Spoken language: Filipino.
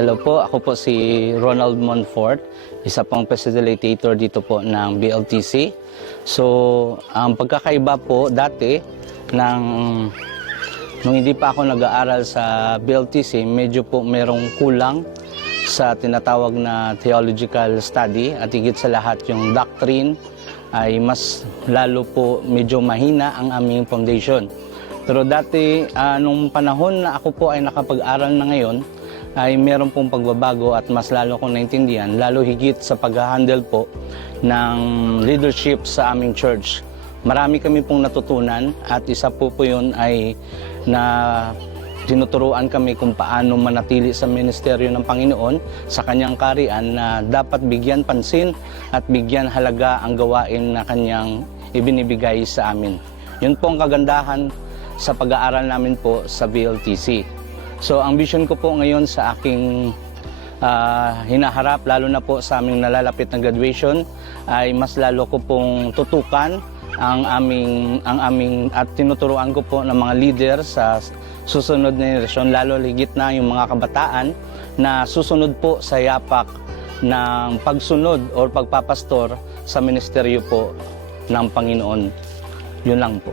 Hello po, ako po si Ronald Monfort, isa pong facilitator dito po ng BLTC. So, ang pagkakaiba po dati nung hindi pa ako nag-aaral sa BLTC, medyo po merong kulang sa tinatawag na theological study at higit sa lahat yung doctrine ay mas lalo po medyo mahina ang aming foundation. Pero dati, nung panahon na ako po ay nakapag-aral na ngayon, ay meron pong pagbabago at mas lalo kong naintindihan, lalo higit sa pag-handle po ng leadership sa aming church. Marami kami pong natutunan at isa po yun ay na tinuturuan kami kung paano manatili sa ministeryo ng Panginoon sa kanyang kaharian na dapat bigyan pansin at bigyan halaga ang gawain na kanyang ibinibigay sa amin. Yun po ang kagandahan sa pag-aaral namin po sa BLTC. So ang vision ko po ngayon sa aking hinaharap, lalo na po sa aming nalalapit na graduation, ay mas lalo ko pong tutukan ang aming at tinuturuan ko po ng mga leader sa susunod na henerasyon, lalo higit na yung mga kabataan na susunod po sa yapak ng pagsunod o pagpapastor sa ministeryo po ng Panginoon. Yun lang po.